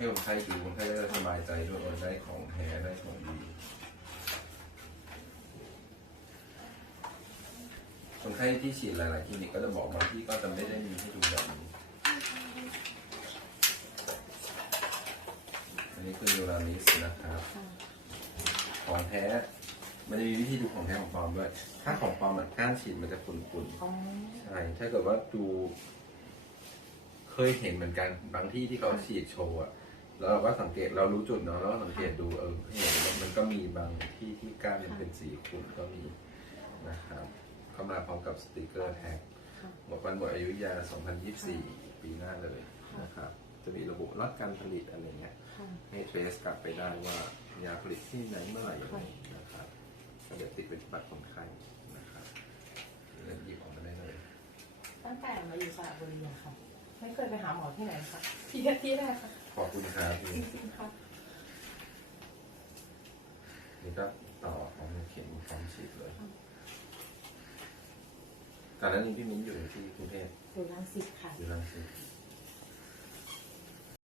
ให้คนไข้ดูคนไข้จะได้สบายใจด้วยว่าได้ของแท้ได้ของดีคนไข้ที่ฉีดหลายๆคลินิกก็จะบอกบางที่ก็จะไม่ได้มีให้ดูแบบนี้อันนี้คือยูรานิสนะครับ ของแท้มันจะมีวิธีดูของแท้ของปลอมด้วย ถ้าของปลอมอะก้านฉีดมันจะขุ่นๆอ๋อใช่ ถ้าเกิดว่าดู เคยเห็นเหมือนกันบางที่ที่เขาฉีดโชว์อะ แล้วเราก็สังเกตเรารู้จุดเนาะแล้วก็สังเกตดูเออเห็นว่ามันก็มีบางที่ที่ก้านมันเป็นสีขุ่นก็มีนะครับเข้ามาพร้อมกับสติกเกอร์แท็กค่ะหมดวันหมดอายุยา 2024 ปีหน้าเลยนะครับจะมีระบุล็อตการผลิตอะไรเงี้ยค่ะให้เทรสกลับไปได้ว่ายาผลิตที่ไหนเมื่อไหร่ยังไงนะครับก็เดี๋ยวติดเป็นบัตรคนไข้นะครับเดี๋ยวหยิบออกมาได้เลย ตั้งแต่มาอยู่สระบุรีอะค่ะ ไม่เคยไปหาหมอที่ไหนค่ะที่ที่แรกค่ะขอบคุณครับจนี่ริงๆค่ะนี่ก็ต่อของเข็มพร้อมฉีดเลยก่อนหน้านี้พี่มิ้นอยู่ที่กรุงเทพอยู่รังสิตค่ะอยู่รังสิต